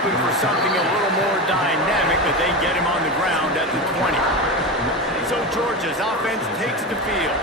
hoping for something a little more dynamic, but they get him on the ground at the 20. So Georgia's offense takes the field.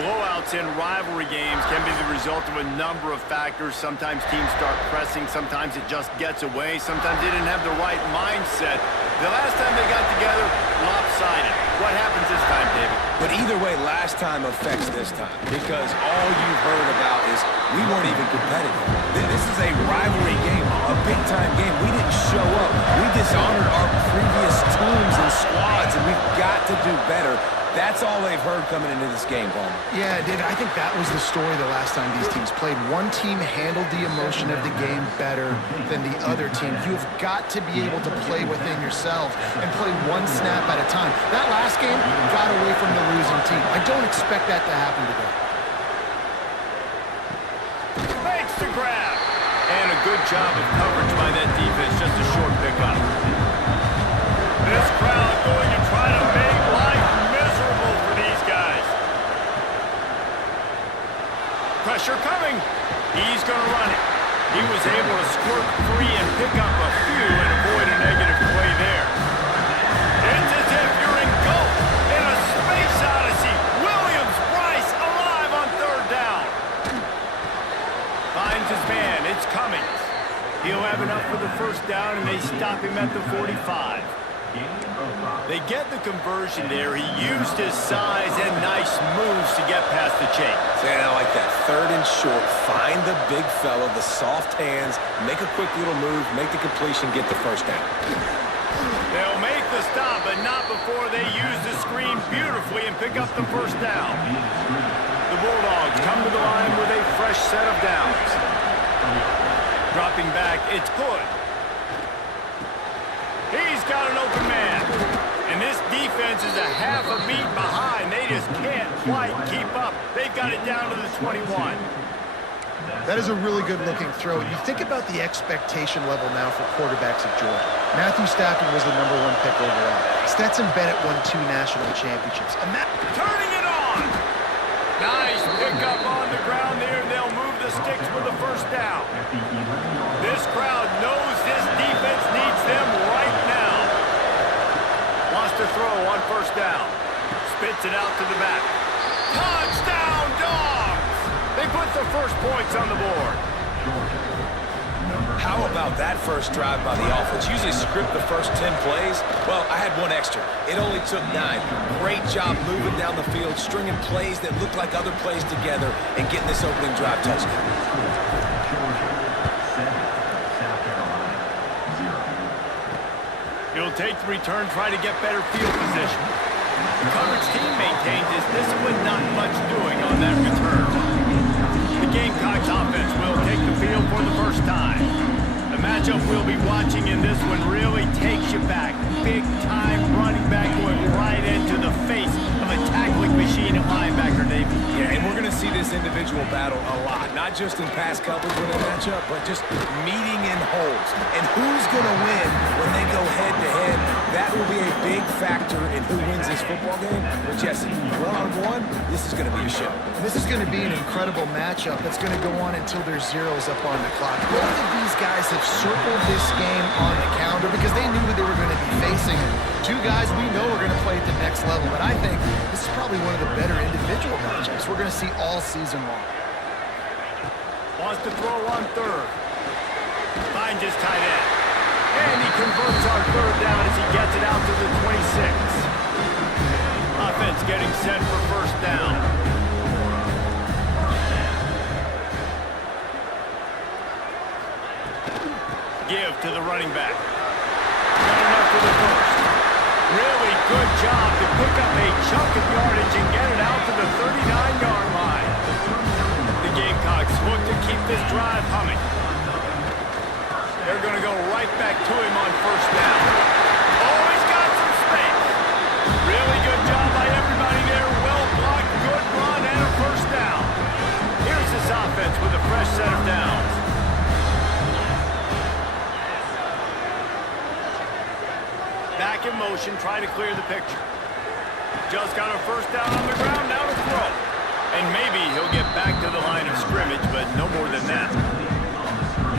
Blowouts in rivalry games can be the result of a number of factors. Sometimes teams start pressing. Sometimes it just gets away. Sometimes they didn't have the right mindset. The last time they got together, lopsided. What happens this time, David? But either way, last time affects this time because all you've heard about is we weren't even competitive. This is a rivalry game, a big-time game. We didn't show up. We dishonored our previous teams and squads, and we've got to do better. That's all they've heard coming into this game, Palmer. Yeah, David, I think that was the story the last time these teams played. One team handled the emotion of the game better than the other team. You've got to be able to play within yourself and play one snap at a time. That last game got away from the losing team. I don't expect that to happen today. Makes the grab. And a good job of coverage by that defense. Just a short pickup. This crowd going to try to make life miserable for these guys. Pressure coming. He's going to run it. He was able to squirt free and pick up a few and avoid a negative play there. It's as if you're engulfed in a space odyssey. Williams-Brice alive on third down. Finds his man. It's Cummings. He'll have enough for the first down, and they stop him at the 45. They get the conversion there. He used his size and nice moves to get past the chain. Saying I like that. Third and short. Find the big fella, the soft hands, make a quick little move, make the completion, get the first down. They'll make the stop, but not before they use the screen beautifully and pick up the first down. The Bulldogs come to the line with a fresh set of downs. Dropping back, it's Hood. He's got an open man. And this defense is a half a beat behind. They just can't quite keep up. They've got it down to the 21. That is a really good-looking throw. You think about the expectation level now for quarterbacks at Georgia. Matthew Stafford was the #1 pick overall. Stetson Bennett won 2 national championships. And that... Turning it on! Nice pickup on the ground there. They'll move the sticks for the first down. This crowd knows this defense needs them right now. Wants to throw on first down. Spits it out to the back. Touchdown, Dogs! They put the first points on the board. How about that first drive by the offense? Usually script the first 10 plays. Well, I had one extra. It only took 9. Great job moving down the field, stringing plays that look like other plays together, and getting this opening drive touchdown. He'll take the return, try to get better field position. The coverage team maintains his discipline, not much doing on that return. The Gamecocks offense will take the field for the first time. The matchup we'll be watching in this one really takes you back. Big-time running back going right into the face of a tackling machine at linebacker, David. Yeah, and we're going to see this individual battle a lot. Not just in pass coverage when they match up, but just meeting in holes. And who's going to win when they go head-to-head? That will be a big factor in who wins this football game. But Jesse, one-on-one, this is going to be a show. This is going to be an incredible matchup that's going to go on until there's zeros up on the clock. Both of these guys have circled this game on the calendar because they knew what they were going to be facing. 2 guys we know are going to play at the next level, but I think this is probably one of the better individual matchups we're going to see all season long. Wants to throw on third. Finds his tight end. And he converts on third down as he gets it out to the 26. Offense getting set for first down. Give to the running back. Got enough for the first. Really good job to pick up a chunk of yardage and get it out to the 39-yard line. The Gamecocks look to keep this drive humming. They're going to go right back to him on first down. Oh, he's got some space. Really good job by everybody there. Well blocked, good run, and a first down. Here's this offense with a fresh set of downs. Back in motion, try to clear the picture. Just got a first down on the ground, now to throw. And maybe he'll get back to the line of scrimmage, but no more than that.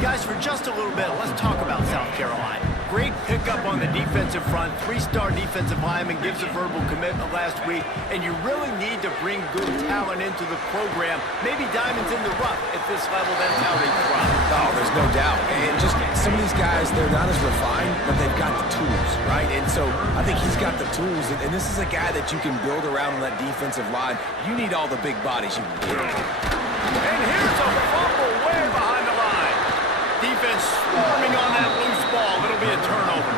Guys, for just a little bit, let's talk about South Carolina. Great pickup on the defensive front. 3-star defensive lineman gives a verbal commitment last week, and you really need to bring good talent into the program. Maybe diamonds in the rough. At this level, that's how they thrive. Oh, there's no doubt. And just some of these guys, they're not as refined, but they've got the tools, right? And so I think he's got the tools, and this is a guy that you can build around on that defensive line. You need all the big bodies you can get. And here's a fumble way behind the line. Defense swarming on that loose ball. It'll be a turnover.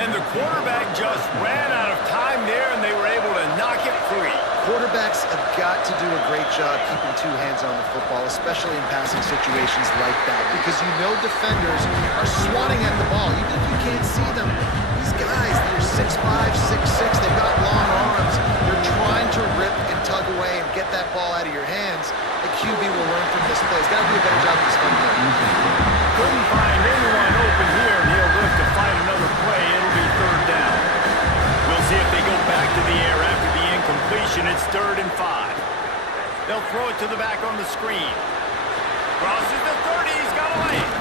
And the quarterback just ran out of time there, and they were able to knock it free. Quarterbacks have got to do a great job keeping two hands on the football, especially in passing situations like that, because you know defenders are swatting at the ball. Even if you can't see them, these guys, they're 6'5", 6'6", they've got long arms. They're trying to rip and tug away and get that ball out of your hands. The QB will learn from this play. He's got to do a better job of defending it. Couldn't find anyone open here, and he'll look to find another play. It'll be 3rd down. We'll see if they go back to the air after the incompletion. It's 3rd and 5. They'll throw it to the back on the screen. Crosses the 30. He's got a lane.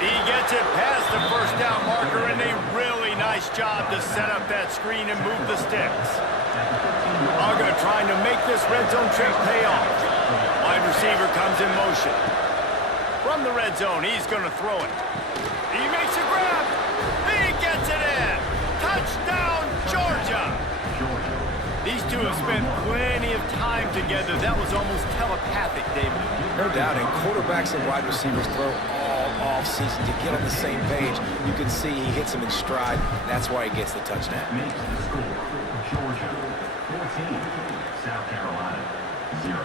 He gets it past the 1st down marker, and a really nice job to set up that screen and move the sticks. Uga trying to make this red zone trip pay off. Wide receiver comes in motion. From the red zone, he's going to throw it. He makes a grab. He gets it in. Touchdown, Georgia. These two have spent plenty of time together. That was almost telepathic, David. No doubt, and quarterbacks and wide receivers throw all off season to get on the same page. You can see he hits them in stride. That's why he gets the touchdown. Makes the score, Georgia 14, South Carolina 0.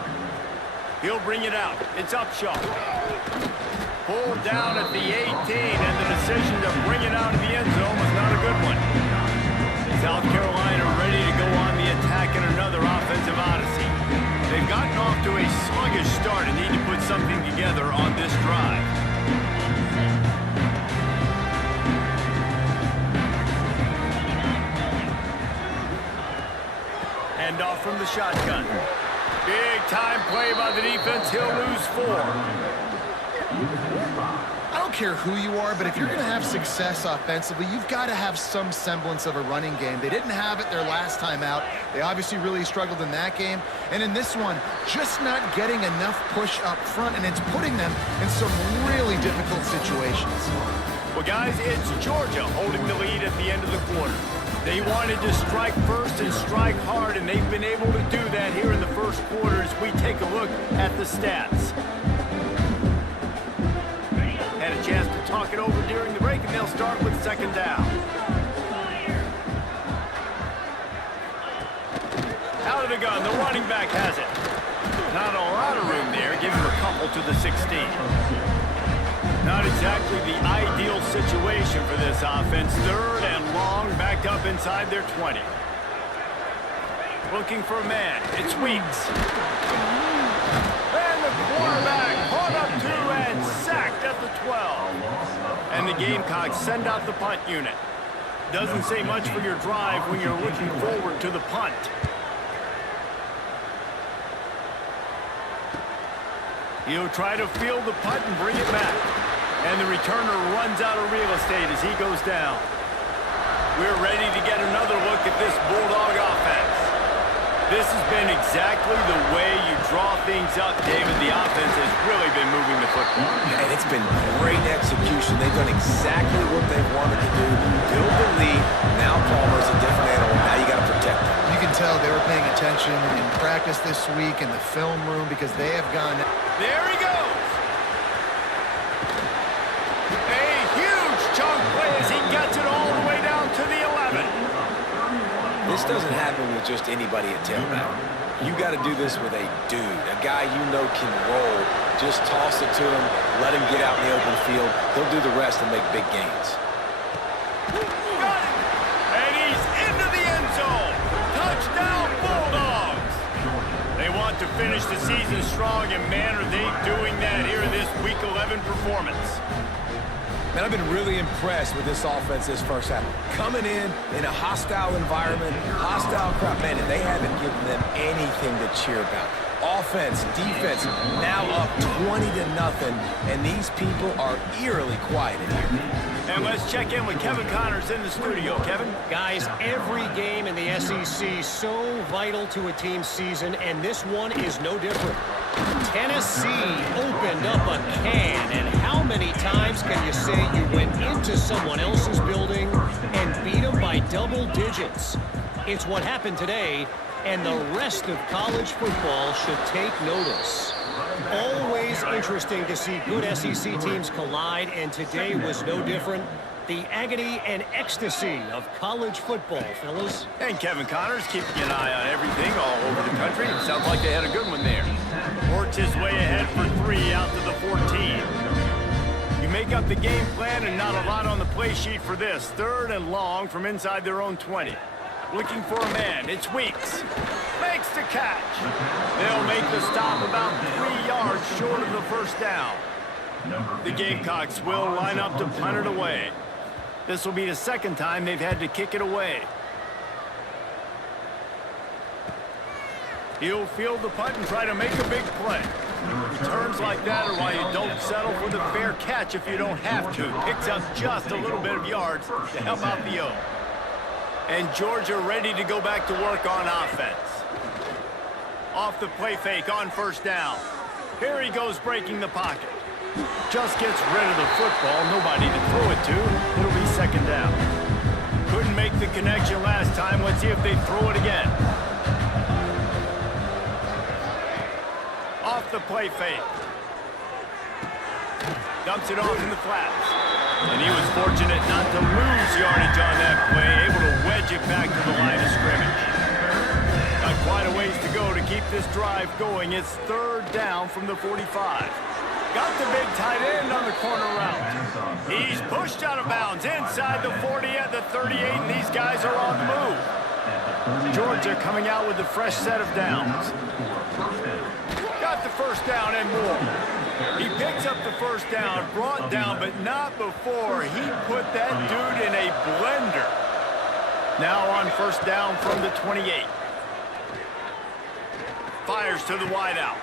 He'll bring it out. It's Upshaw. Pulled down at the 18, and the decision to bring it out of the end zone was not a good one. South Carolina ready to go on the attack in another offensive odyssey. They've gotten off to a sluggish start and need to put something together on this drive. Hand off from the shotgun. Big time play by the defense. He'll lose 4. I don't care who you are, but if you're going to have success offensively, you've got to have some semblance of a running game. They didn't have it their last time out. They obviously really struggled in that game. And in this one, just not getting enough push up front, and it's putting them in some really difficult situations. Well, guys, it's Georgia holding the lead at the end of the quarter. They wanted to strike first and strike hard, and they've been able to do that here in the first quarter as we take a look at the stats. Had a chance to talk it over during the break, and they'll start with 2nd down. Out of the gun, the running back has it. Not a lot of room there. Give him a couple to the 16. Not exactly the ideal situation for this offense. 3rd and long, backed up inside their 20. Looking for a man. It's Weeks. And the quarterback caught up 2 and sacked at the 12. And the Gamecocks send out the punt unit. Doesn't say much for your drive when you're looking forward to the punt. He'll try to field the punt and bring it back. And the returner runs out of real estate as he goes down. We're ready to get another look at this Bulldog offense. This has been exactly the way you draw things up, David. The offense has really been moving the football. And it's been great execution. They've done exactly what they've wanted to do. Build the lead. Now Palmer's a different animal. Now you got to protect him. You can tell they were paying attention in practice this week in the film room because they have gone. There he goes. A huge chunk play as he gets it all the way down to the 11. This doesn't happen with just anybody at tailback. You got to do this with a dude, a guy you know can roll. Just toss it to him, let him get out in the open field. He'll do the rest and make big gains. Got it. And he's into the end zone. Touchdown, Bulldogs. They want to finish the season strong, and man, are they doing that here in this Week 11 performance. Man, I've been really impressed with this offense this first half. Coming in a hostile environment, hostile crowd, man, and they haven't given them anything to cheer about. Offense, defense, now up 20-0, and these people are eerily quiet in here. And let's check in with Kevin Connors in the studio. Kevin? Guys, every game in the SEC so vital to a team's season, and this one is no different. Tennessee opened up a can, and how many times can you say you went into someone else's building and beat them by double digits? It's what happened today, and the rest of college football should take notice. Always interesting to see good SEC teams collide, and today was no different. The agony and ecstasy of college football, fellas. And Kevin Connors keeping an eye on everything all over the country. It sounds like they had a good one there. Works his way ahead for 3 out to the 14. You make up the game plan and not a lot on the play sheet for this. 3rd and long from inside their own 20. Looking for a man. It's Weeks. Makes the catch. They'll make the stop about 3 yards short of the first down. The Gamecocks will line up to punt it away. This will be the 2nd time they've had to kick it away. He'll field the punt and try to make a big play. Returns like that are why you don't settle for the fair catch if you don't have to. Picks up just a little bit of yards to help out the O. And Georgia ready to go back to work on offense. Off the play fake on 1st down. Here he goes breaking the pocket. Just gets rid of the football. Nobody to throw it to. It'll be 2nd down. Couldn't make the connection last time. Let's see if they throw it again. Off the play fake. Dumps it off in the flats. And he was fortunate not to lose yardage on that play, able to wedge it back to the line of scrimmage. Got quite a ways to go to keep this drive going. It's 3rd down from the 45. Got the big tight end on the corner route. He's pushed out of bounds inside the 40 at the 38, and these guys are on the move. Georgia coming out with a fresh set of downs. Got the 1st down and more. He picks up the 1st down, brought down, but not before he put that dude in a blender. Now on 1st down from the 28. Fires to the wideout.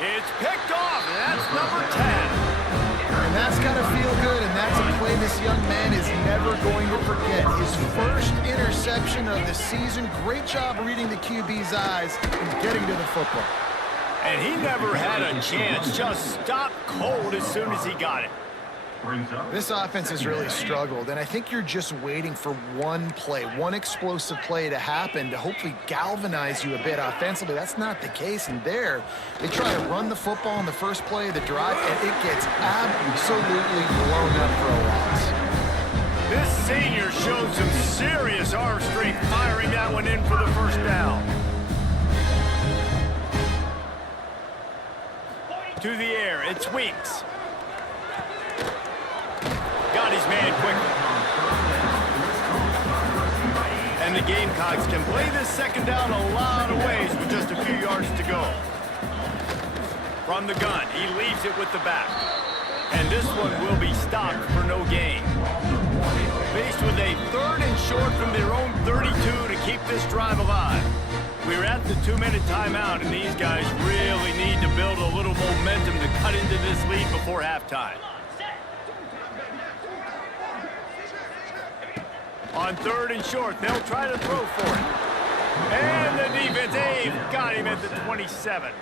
It's picked off, and that's number 10. And that's got to feel good, and that's a play this young man is never going to forget. His first interception of the season. Great job reading the QB's eyes and getting to the football. And he never had a chance, just stopped cold as soon as he got it. This offense has really struggled, and I think you're just waiting for one play, one explosive play to happen to hopefully galvanize you a bit offensively. That's not the case, and there, they try to run the football in the first play of the drive, and it gets absolutely blown up for a loss. This senior showed some serious arm strength firing that one in for the 1st down. To the air, it's Weeks. Got his man quickly. And the Gamecocks can play this 2nd down a lot of ways with just a few yards to go. From the gun, he leaves it with the back. And this one will be stopped for no gain. Faced with a 3rd and short from their own 32 to keep this drive alive. We're at the 2-minute timeout, and these guys really need to build a little momentum to cut into this lead before halftime. On 3rd and short, they'll try to throw for it. And the defense, Abe, got him at the 27.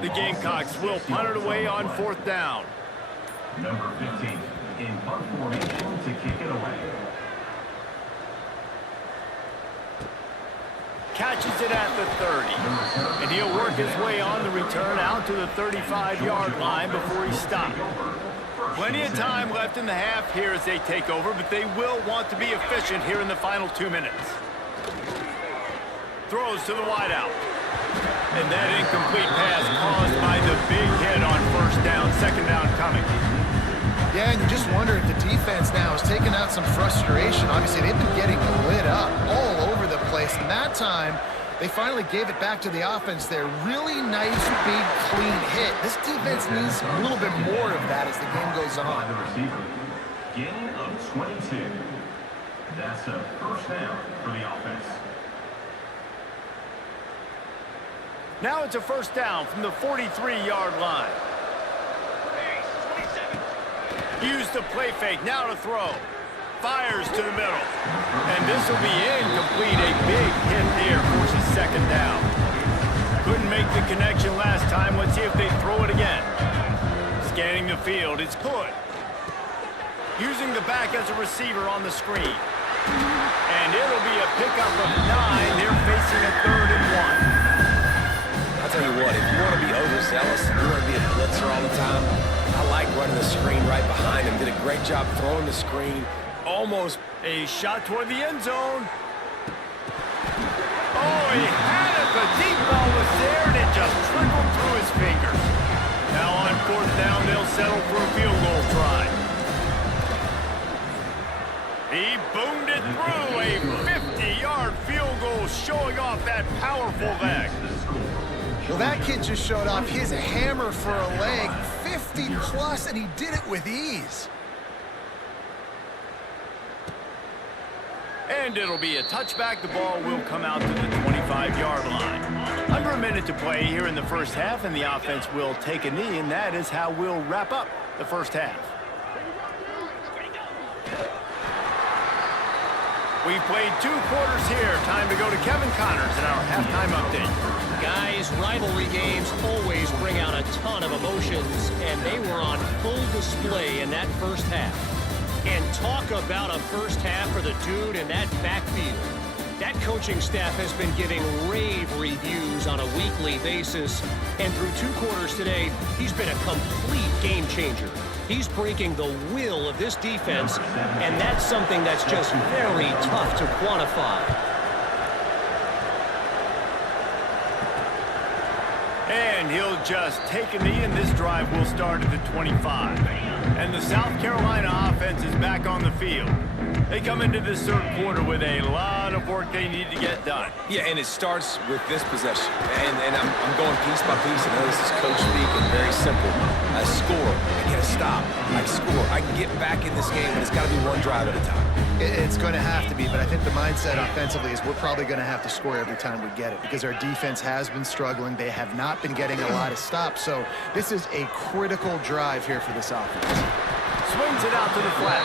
The Gamecocks will punt it away on 4th down. Number 15 in punt formation to kick it away. Catches it at the 30. And he'll work his way on the return out to the 35-yard line before he stopped. Plenty of time left in the half here as they take over, but they will want to be efficient here in the final 2 minutes. Throws to the wideout. And that incomplete pass caused by the big hit on 1st down, 2nd down coming. Yeah, and you just wonder if the defense now has taken out some frustration. Obviously, they've been getting lit up all over the place. And that time, they finally gave it back to the offense there. Really nice, big, clean hit. This defense needs a little bit more of that as the game goes on. The receiver, gain of 22. That's a 1st down for the offense. Now it's a first down from the 43-yard line. Use the play fake, now to throw. Fires to the middle. And this will be incomplete. A big hit there, forces second down. Couldn't make the connection last time. Let's see if they throw it again. Scanning the field, it's good. Using the back as a receiver on the screen. And it'll be a pickup of 9. They're facing a 3rd and 1. I'll tell you what, if you want to be overzealous and you want to be a blitzer all the time, I like running the screen right behind him. Did a great job throwing the screen. Almost a shot toward the end zone. Oh, he had it. The deep ball was there, and it just trickled through his fingers. Now on 4th down, they'll settle for a field goal try. He boomed it through. A 50-yard field goal showing off that powerful leg. Well, that kid just showed off his hammer for a leg, 50-plus, and he did it with ease. And it'll be a touchback. The ball will come out to the 25-yard line. Under a minute to play here in the first half, and the offense will take a knee, and that is how we'll wrap up the first half. We've played 2 quarters here. Time to go to Kevin Connors in our halftime update. Guys, rivalry games always bring out a ton of emotions, and they were on full display in that first half. And talk about a first half for the dude in that backfield. That coaching staff has been giving rave reviews on a weekly basis. And through 2 quarters today, he's been a complete game changer. He's breaking the will of this defense, and that's something that's just very tough to quantify. And he'll just take a knee, and this drive will start at the 25. And the South Carolina offense is back on the field. They come into this 3rd quarter with a lot of work they need to get done. Yeah, and it starts with this possession. And I'm going piece by piece. I know this is coach speak and very simple. I score. I get a stop. I score. I can get back in this game, and it's got to be 1 drive at a time. It's going to have to be, but I think the mindset offensively is we're probably going to have to score every time we get it because our defense has been struggling. They have not been getting a lot of stops, so this is a critical drive here for this offense. Swings it out to the flat.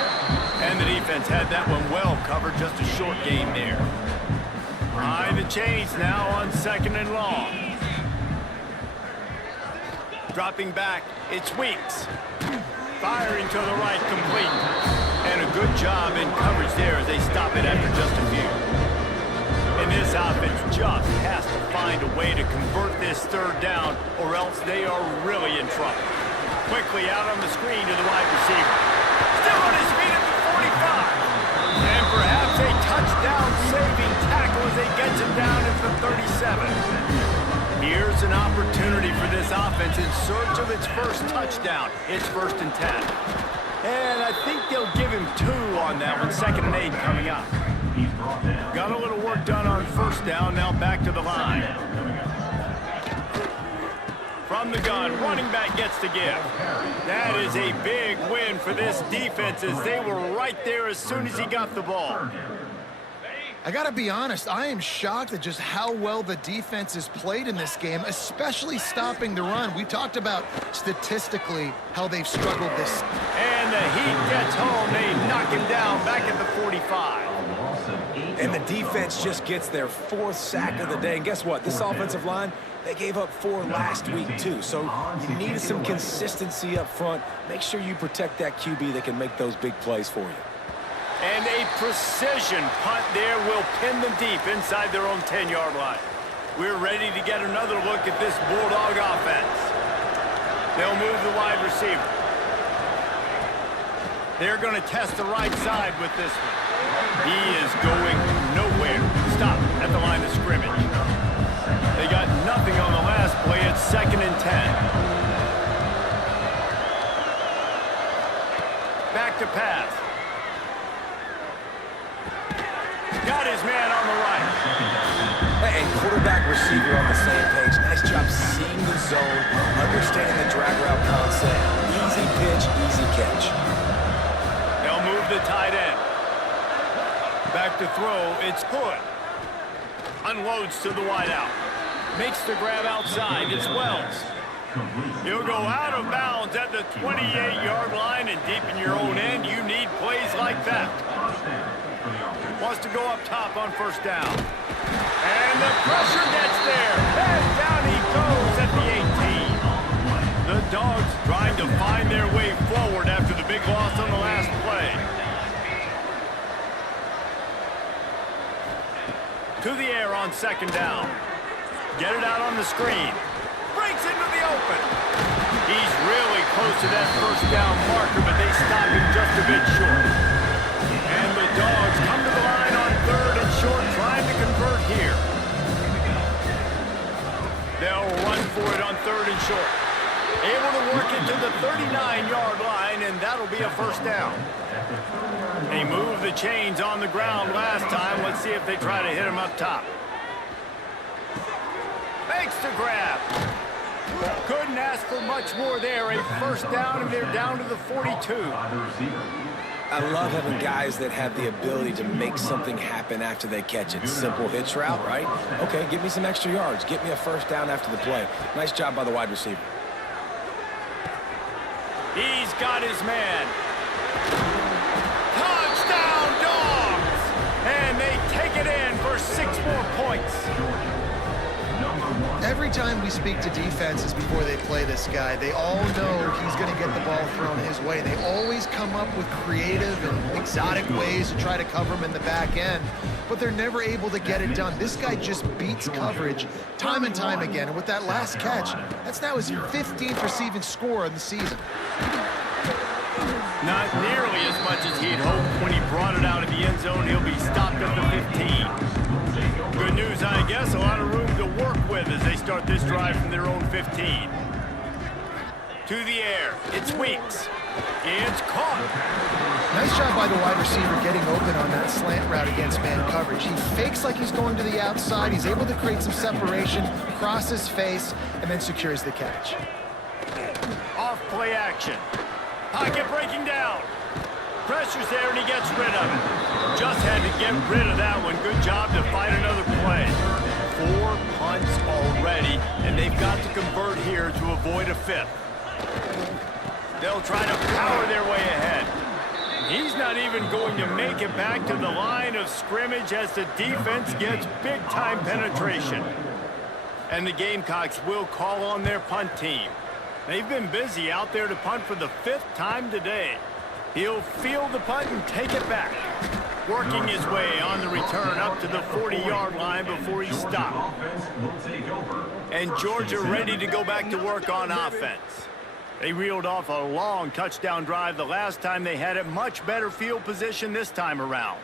And the defense had that one well covered, just a short game there. Behind the chains now on 2nd and long. Dropping back, it's Weeks. Firing to the right, complete. And a good job in coverage there as they stop it after just a few. And this offense just has to find a way to convert this 3rd down, or else they are really in trouble. Quickly out on the screen to the wide receiver. Still on his feet at the 45. And perhaps a touchdown-saving tackle as they get him down at the 37. Here's an opportunity for this offense in search of its first touchdown. It's 1st and 10. And I think they'll give him 2 on that one. 2nd and 8 coming up. Got a little work done on 1st down. Now back to the line. From the gun, running back gets to give. That is a big win for this defense as they were right there as soon as he got the ball. I got to be honest, I am shocked at just how well the defense has played in this game, especially stopping the run. We talked about statistically how they've struggled this. And the Heat gets home. They knock him down back at the 45. And the defense just gets their 4th sack of the day. And guess what? This offensive line, they gave up 4 last week, too. So you need some consistency up front. Make sure you protect that QB that can make those big plays for you. And a precision punt there will pin them deep inside their own 10-yard line. We're ready to get another look at this Bulldog offense. They'll move the wide receiver. They're going to test the right side with this one. He is going nowhere. Stop at the line of scrimmage. They got nothing on the last play. It's 2nd and 10. Back to pass. Got his man on the right. And quarterback receiver on the same page. Nice job seeing the zone, understanding the drag route concept. Easy pitch, easy catch. They'll move the tight end. Back to throw, it's Hood. Unloads to the wideout. Makes the grab outside. It's Wells. He'll go out of bounds at the 28-yard line, and deep in your own end, you need plays like that. Wants to go up top on first down. And the pressure gets there. And down he goes at the 18. The Dogs trying to find their way forward after the big loss on the last play. To the air on second down. Get it out on the screen. Breaks into the open. He's really close to that first down marker, but they stop him just a bit short. And the Dogs come to the line on third and short, trying to convert here. They'll run for it on third and short. Able to work it to the 39-yard line, and that'll be a first down. They moved the chains on the ground last time. Let's see if they try to hit him up top. Makes the grab. Couldn't ask for much more there. A first down, and they're down to the 42. I love having guys that have the ability to make something happen after they catch it. Simple hitch route, right? Okay, give me some extra yards. Get me a first down after the play. Nice job by the wide receiver. He's got his man. Touchdown, Dogs! And they take it in for 6 more points. Every time we speak to defenses before they play this guy, they all know he's going to get the ball thrown his way. They always come up with creative and exotic ways to try to cover him in the back end, but they're never able to get it done. This guy just beats coverage time and time again, and with that last catch, that's now his 15th receiving score of the season. Not nearly as much as he'd hoped when he brought it out of the end zone. He'll be stopped at the 15. Good news, I guess. A lot of room to work with as they start this drive from their own 15. To the air. It's Weeks. It's caught. Nice job by the wide receiver getting open on that slant route against man coverage. He fakes like he's going to the outside. He's able to create some separation, cross his face, and then secures the catch. Off play action. Pocket breaking down. Pressure's there, and he gets rid of it. Just had to get rid of that one. Good job to find another play. 4 punts already, and they've got to convert here to avoid a 5th. They'll try to power their way ahead. He's not even going to make it back to the line of scrimmage as the defense gets big-time penetration. And the Gamecocks will call on their punt team. They've been busy out there to punt for the 5th time today. He'll field the punt and take it back. Working his way on the return up to the 40-yard line before he stopped. And Georgia ready to go back to work on offense. They reeled off a long touchdown drive the last time they had it. Much better field position this time around.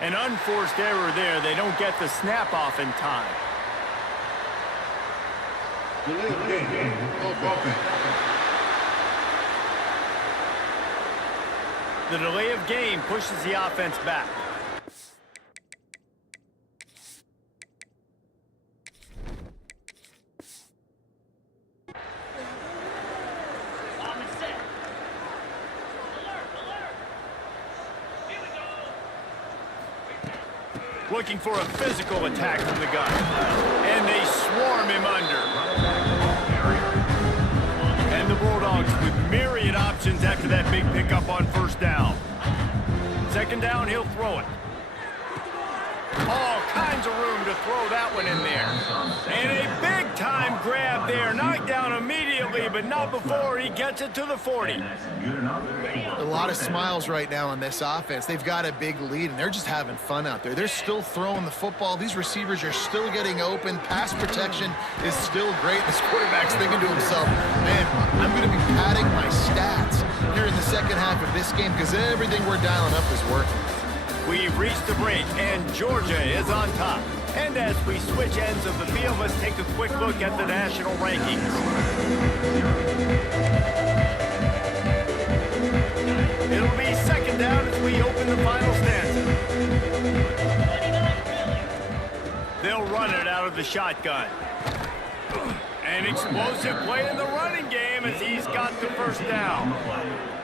An unforced error there. They don't get the snap off in time. The delay of game pushes the offense back. Looking for a physical attack from the gun. And they swarm him under. And the Bulldogs with myriad options after that big pickup on first down. Second down, he'll throw it. All kinds of room to throw that one in there. And a big-time grab there. Knocked down immediately, but not before he gets it to the 40. A lot of smiles right now on this offense. They've got a big lead, and they're just having fun out there. They're still throwing the football. These receivers are still getting open. Pass protection is still great. This quarterback's thinking to himself, man, I'm going to be padding my stats here in the second half of this game because everything we're dialing up is working. We've reached the break, and Georgia is on top. And as we switch ends of the field, let's take a quick look at the national rankings. It'll be second down as we open the final stanza. They'll run it out of the shotgun. An explosive play in the running game as he's got the first down.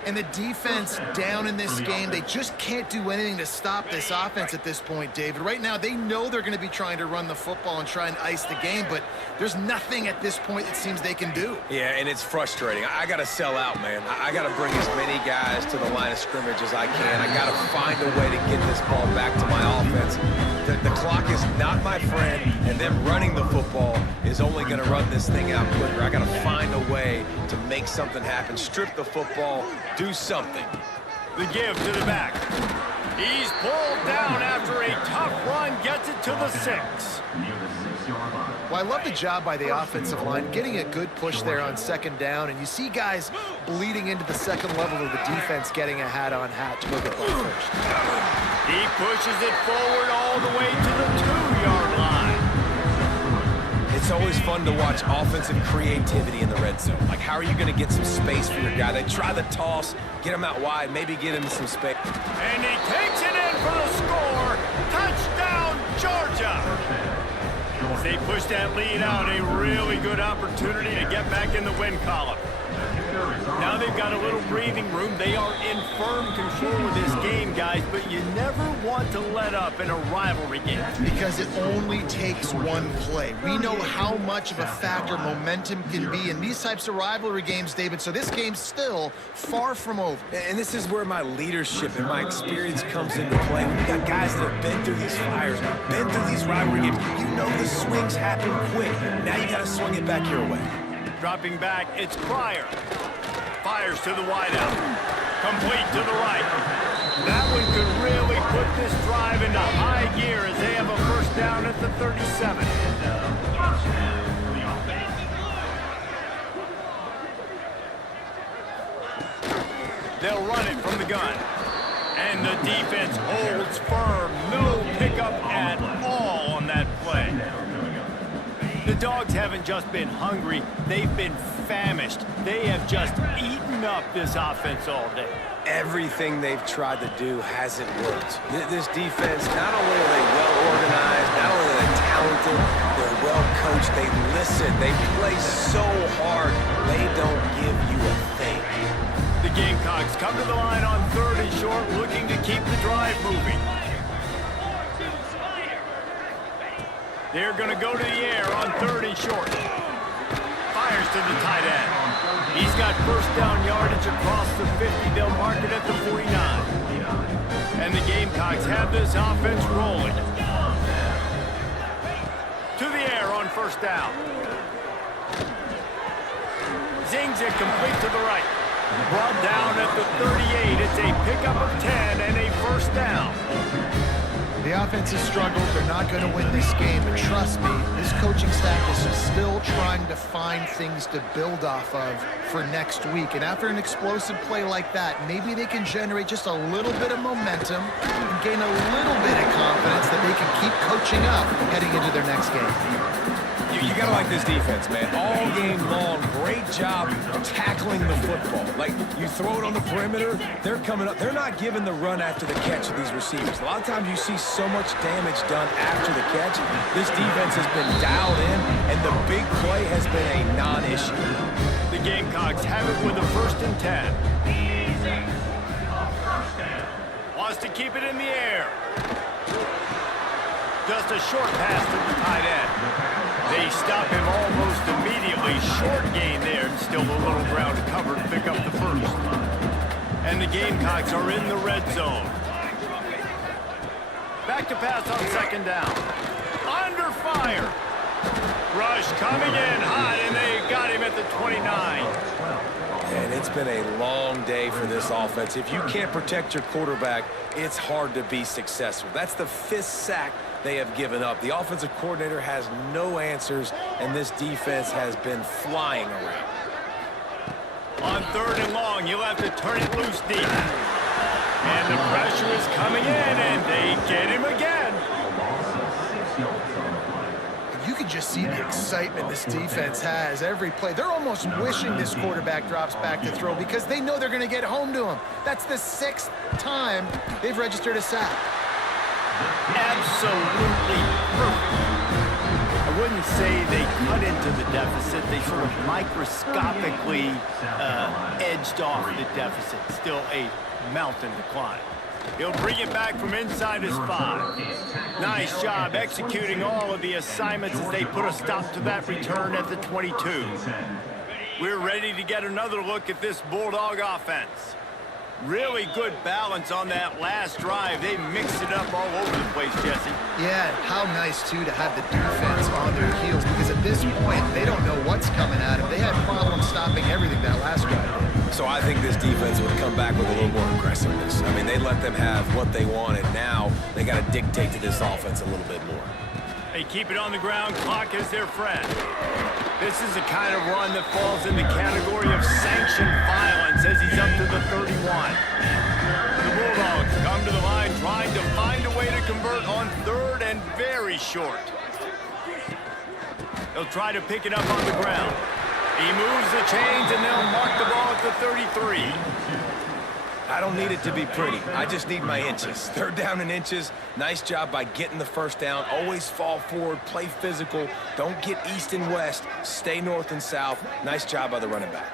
And the defense down in this game, they just can't do anything to stop this offense at this point, David. Right now, they know they're going to be trying to run the football and try and ice the game, but there's nothing at this point it seems they can do. Yeah, and it's frustrating. I got to sell out, man. I got to bring as many guys to the line of scrimmage as I can. I got to find a way to get this ball back to my offense. The clock is not my friend, and them running the football is only going to run this thing out quicker. I got to find a way to make something happen, strip the football, do something. The give to the back. He's pulled down after a tough run, gets it to the 6. Near the 6-yard line. Well, I love the job by the offensive line, getting a good push there on second down, and you see guys bleeding into the second level of the defense, getting a hat-on-hat to go get one first. He pushes it forward all the way to the 2-yard line. It's always fun to watch offensive creativity in the red zone. Like, how are you going to get some space for your guy? They try the toss, get him out wide, maybe get him some space. And he takes it in for the score. Touchdown, Georgia. As they push that lead out, a really good opportunity to get back in the win column. Now they've got a little breathing room. They are in firm control of this game, guys, but you never want to let up in a rivalry game. Because it only takes one play. We know how much of a factor momentum can be in these types of rivalry games, David, so this game's still far from over. And this is where my leadership and my experience comes into play. When you got guys that have been through these fires, been through these rivalry games, you know the swings happen quick. Now you got to swing it back your way. Dropping back, it's Pryor. Fires to the wideout. Complete to the right. That one could really put this drive into high gear as they have a first down at the 37. They'll run it from the gun. And the defense holds firm. No pickup at all on that play. The Dogs haven't just been hungry, they've been famished. They have just eaten up this offense all day. Everything they've tried to do hasn't worked. This defense, not only are they well organized, not only are they talented, they're well coached, they listen, they play so hard, they don't give you a thing. The Gamecocks come to the line on 3rd and short, looking to keep the drive moving. They're going to go to the air on 3rd and short. Fires to the tight end. He's got first down yardage across the 50. They'll mark it at the 49. And the Gamecocks have this offense rolling. To the air on first down. Zings it complete to the right. Brought down at the 38. It's a pickup of 10 and a first down. The offense has struggled. They're not going to win this game, but trust me, this coaching staff is still trying to find things to build off of for next week. And after an explosive play like that, maybe they can generate just a little bit of momentum and gain a little bit of confidence that they can keep coaching up heading into their next game. You gotta like this defense, man. All game long, great job tackling the football. Like, you throw it on the perimeter, they're coming up. They're not giving the run after the catch of these receivers. A lot of times you see so much damage done after the catch. This defense has been dialed in, and the big play has been a non-issue. The Gamecocks have it with a 1st and 10. Wants to keep it in the air. Just a short pass to the tight end. They stop him almost immediately. Short gain there. Still a little ground to cover to pick up the first. And the Gamecocks are in the red zone. Back to pass on 2nd down. Under fire. Rush coming in hot, and they got him at the 29. And it's been a long day for this offense. If you can't protect your quarterback, it's hard to be successful. That's the 5th sack they have given up. The offensive coordinator has no answers, and this defense has been flying around. On 3rd and long, you'll have to turn it loose deep. And the pressure is coming in, and they get him again. You can just see the excitement this defense has every play. They're almost wishing this quarterback drops back to throw because they know they're going to get home to him. That's the 6th time they've registered a sack. Absolutely perfect. I wouldn't say they cut into the deficit. They sort of microscopically edged off the deficit. Still a mountain to climb. He'll bring it back from inside his 5. Nice job executing all of the assignments as they put a stop to that return at the 22. We're ready to get another look at this Bulldog offense. Really good balance on that last drive. They mixed it up all over the place, Jesse. Yeah, how nice, too, to have the defense on their heels, because at this point, they don't know what's coming at them. They had problems stopping everything that last drive. So I think this defense would come back with a little more aggressiveness. I mean, they let them have what they wanted. Now they got to dictate to this offense a little bit more. They keep it on the ground. Clock is their friend. This is the kind of run that falls in the category of sanctioned violence as he's up to the 31. The Bulldogs come to the line trying to find a way to convert on 3rd and very short. They'll try to pick it up on the ground. He moves the chains and they'll mark the ball at the 33. I don't need it to be pretty. I just need my inches. 3rd down in inches. Nice job by getting the 1st down. Always fall forward, play physical. Don't get east and west. Stay north and south. Nice job by the running back.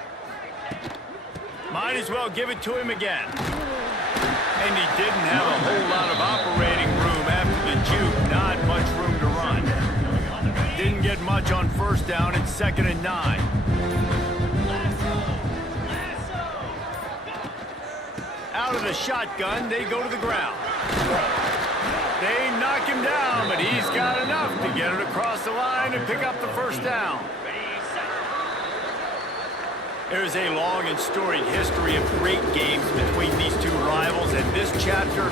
Might as well give it to him again. And he didn't have a whole lot of operating room after the juke. Not much room to run. Didn't get much on 1st down. It's 2nd and 9. Out of the shotgun, they go to the ground. They knock him down, but he's got enough to get it across the line and pick up the 1st down. There's a long and storied history of great games between these two rivals, and this chapter